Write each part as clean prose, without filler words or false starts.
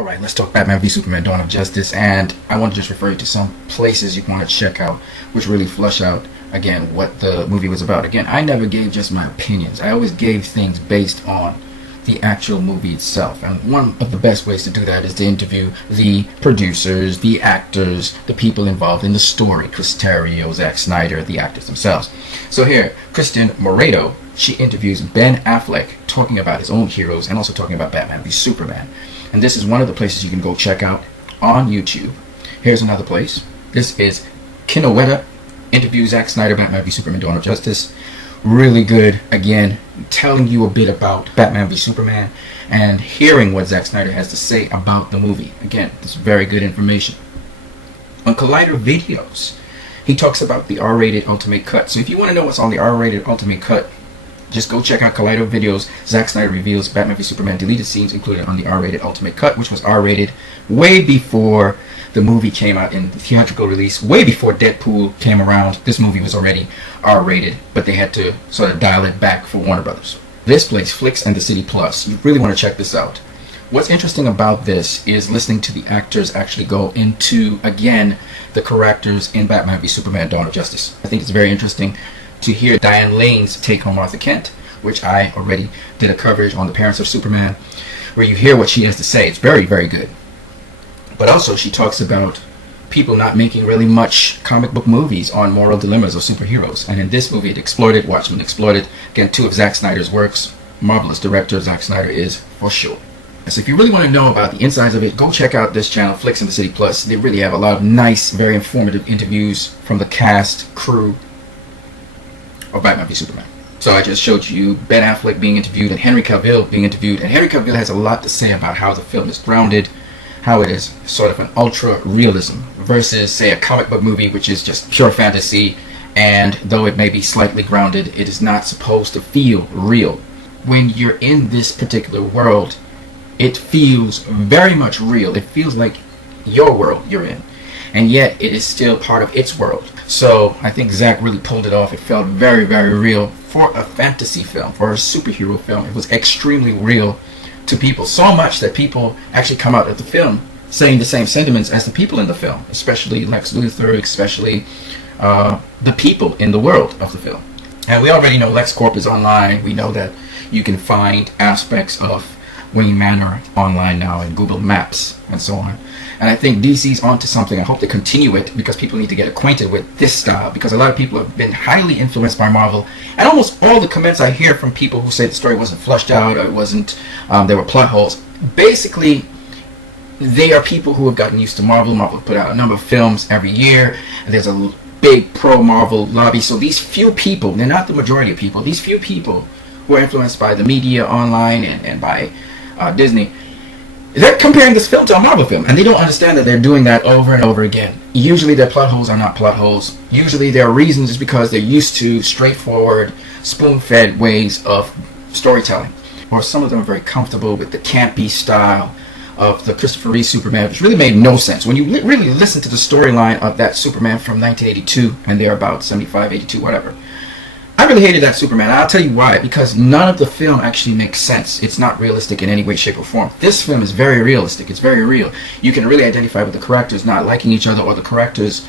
Alright, let's talk Batman v Superman Dawn of Justice, and I want to just refer you to some places you want to check out, which really flush out, again, what the movie was about. Again, I never gave just my opinions. I always gave things based on the actual movie itself, and one of the best ways to do that is to interview the producers, the actors, the people involved in the story, Chris Terrio, Zack Snyder, the actors themselves. So here, Kristen Moreto, she interviews Ben Affleck, talking about his own heroes and also talking about Batman v Superman. And this is one of the places you can go check out on YouTube. Here's another place. This is Kinoweta interviews Zack Snyder, Batman v Superman Dawn of Justice. Really good, again, telling you a bit about Batman v Superman and hearing what Zack Snyder has to say about the movie. Again, this is very good information. On Collider Videos, he talks about the R-rated Ultimate Cut. So if you want to know what's on the R-rated Ultimate Cut, just go check out Collider Videos. Zack Snyder reveals Batman v Superman deleted scenes included on the R-rated Ultimate Cut, which was R-rated way before the movie came out in the theatrical release, way before Deadpool came around. This movie was already R-rated, but they had to sort of dial it back for Warner Brothers. This place, Flix and the City Plus, you really want to check this out. What's interesting about this is listening to the actors actually go into, again, the characters in Batman v Superman Dawn of Justice. I think it's very interesting to hear Diane Lane's take on Martha Kent, which I already did a coverage on The Parents of Superman, where you hear what she has to say. It's very, very good. But also she talks about people not making really much comic book movies on moral dilemmas of superheroes. And in this movie, it explored it. Watchmen explored it. Again, two of Zack Snyder's works. Marvelous director Zack Snyder is, for sure. So if you really want to know about the insides of it, go check out this channel, Flix and the City Plus. They really have a lot of nice, very informative interviews from the cast, crew of Batman v Superman. So I just showed you Ben Affleck being interviewed and Henry Cavill being interviewed. And Henry Cavill has a lot to say about how the film is grounded, how it is sort of an ultra realism versus, say, a comic book movie, which is just pure fantasy. And though it may be slightly grounded, it is not supposed to feel real. When you're in this particular world, it feels very much real. It feels like your world you're in, and yet it is still part of its world. So I think Zack really pulled it off. It felt very, very real for a fantasy film, for a superhero film. It was extremely real to people, so much that people actually come out of the film saying the same sentiments as the people in the film, especially Lex Luthor, especially the people in the world of the film. And we already know LexCorp is online. We know that you can find aspects of Wayne Manor online now in Google Maps and so on. And I think DC's onto something. I hope they continue it because people need to get acquainted with this style, because a lot of people have been highly influenced by Marvel. And almost all the comments I hear from people who say the story wasn't flushed out or it wasn't, there were plot holes. Basically, they are people who have gotten used to Marvel. Marvel put out a number of films every year, and there's a big pro-Marvel lobby. So these few people, they're not the majority of people, these few people who are influenced by the media online and by Disney, they're comparing this film to a Marvel film, and they don't understand that they're doing that over and over again. Usually their plot holes are not plot holes. Usually their reasons is because they're used to straightforward, spoon-fed ways of storytelling. Or some of them are very comfortable with the campy style of the Christopher Reeve Superman, which really made no sense. When you really listen to the storyline of that Superman from 1982, and they're about 75, 82, whatever, I really hated that Superman. I'll tell you why. Because none of the film actually makes sense. It's not realistic in any way, shape, or form. This film is very realistic. It's very real. You can really identify with the characters not liking each other, or the characters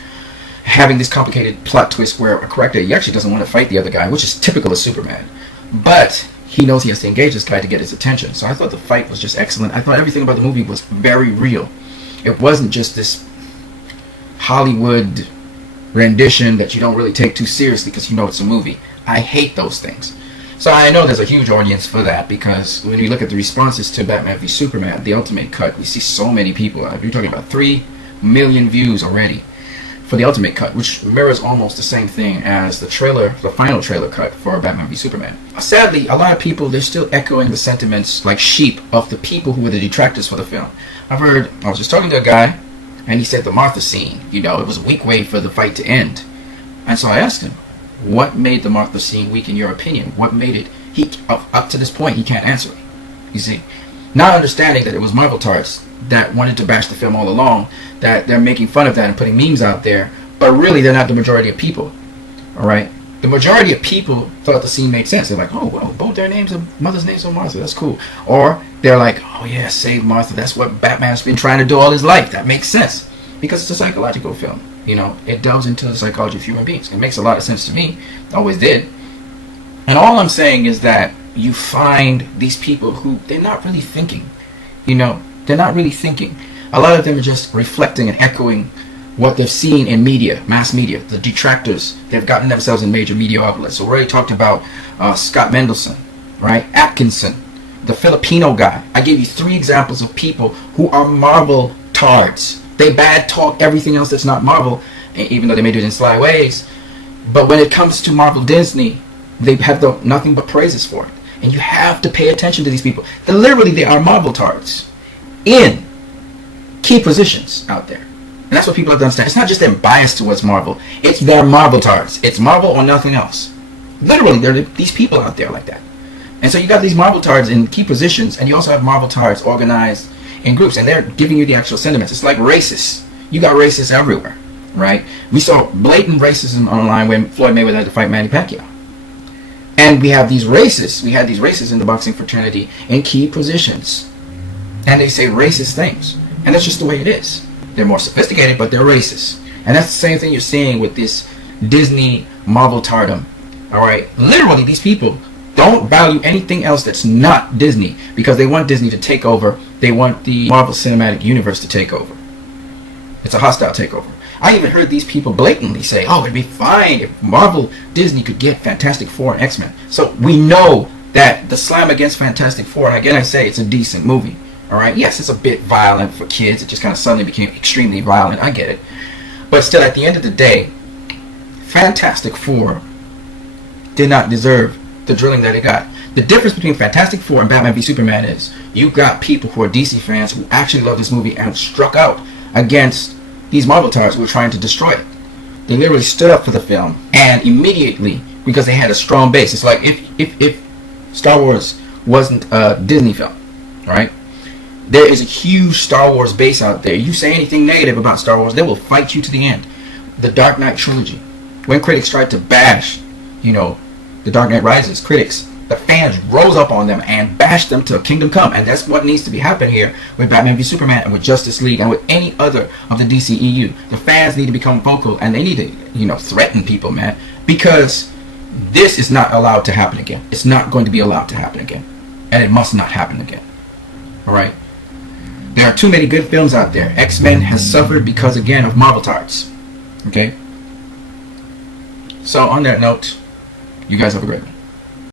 having this complicated plot twist where a character, he actually doesn't want to fight the other guy, which is typical of Superman. But he knows he has to engage this guy to get his attention. So I thought the fight was just excellent. I thought everything about the movie was very real. It wasn't just this Hollywood rendition that you don't really take too seriously because you know it's a movie. I hate those things. So I know there's a huge audience for that, because when you look at the responses to Batman v Superman, the Ultimate Cut, we see so many people. You're talking about 3 million views already for the Ultimate Cut, which mirrors almost the same thing as the trailer, the final trailer cut for Batman v Superman. Sadly, a lot of people, they're still echoing the sentiments like sheep of the people who were the detractors for the film. I was just talking to a guy, and he said the Martha scene, it was a weak way for the fight to end. And so I asked him, what made the Martha scene weak in your opinion? What made it? Up to this point, he can't answer. You see, not understanding that it was Marvel tards that wanted to bash the film all along, that they're making fun of that and putting memes out there, but really they're not the majority of people. All right, The majority of people thought the scene made sense. They're like, oh, well, both their names are, mother's names are Martha. That's cool. Or they're like, oh yeah, save Martha. That's what Batman's been trying to do all his life. That makes sense because it's a psychological film. You know, it delves into the psychology of human beings. It makes a lot of sense to me. It always did. And all I'm saying is that you find these people who they're not really thinking. You know, they're not really thinking. A lot of them are just reflecting and echoing what they've seen in media, mass media. The detractors, they've gotten themselves in major media outlets. So we already talked about Scott Mendelson, right? Atkinson, the Filipino guy. I gave you 3 examples of people who are Marvel tards. They bad talk everything else that's not Marvel, even though they may do it in sly ways. But when it comes to Marvel Disney, they have nothing but praises for it. And you have to pay attention to these people. Literally, they are Marvel tards in key positions out there. And that's what people have to understand. It's not just them biased towards Marvel. It's their Marvel tards. It's Marvel or nothing else. Literally, there are these people out there like that. And so you got these Marvel tards in key positions, and you also have Marvel tards organized in groups, and they're giving you the actual sentiments. It's like racists. You got racists everywhere, right? We saw blatant racism online when Floyd Mayweather had to fight Manny Pacquiao. And we have these racists. We had these racists in the boxing fraternity in key positions. And they say racist things. And that's just the way it is. They're more sophisticated, but they're racist. And that's the same thing you're seeing with this Disney Marvel tardom. Alright? Literally, these people don't value anything else that's not Disney because they want Disney to take over. They want the Marvel Cinematic Universe to take over. It's a hostile takeover. I even heard these people blatantly say, oh, it'd be fine if Marvel Disney could get Fantastic Four and X-Men. So we know that the slam against Fantastic Four, and again I say it's a decent movie. Alright, yes, it's a bit violent for kids. It just kind of suddenly became extremely violent. I get it. But still, at the end of the day, Fantastic Four did not deserve the drilling that it got. The difference between Fantastic Four and Batman v Superman is you got people who are DC fans who actually love this movie and struck out against these Marvel tards who were trying to destroy it. They literally stood up for the film, and immediately, because they had a strong base. It's like if Star Wars wasn't a Disney film, right? There is a huge Star Wars base out there. You say anything negative about Star Wars, they will fight you to the end. The Dark Knight trilogy. When critics tried to bash, the Dark Knight Rises critics, the fans rose up on them and bashed them till Kingdom Come. And that's what needs to be happening here with Batman v Superman and with Justice League and with any other of the DCEU. The fans need to become vocal and they need to, threaten people, man. Because this is not allowed to happen again. It's not going to be allowed to happen again. And it must not happen again. Alright? There are too many good films out there. X-Men has suffered because, again, of Marvel tards. Okay? So, on that note, you guys have a great one.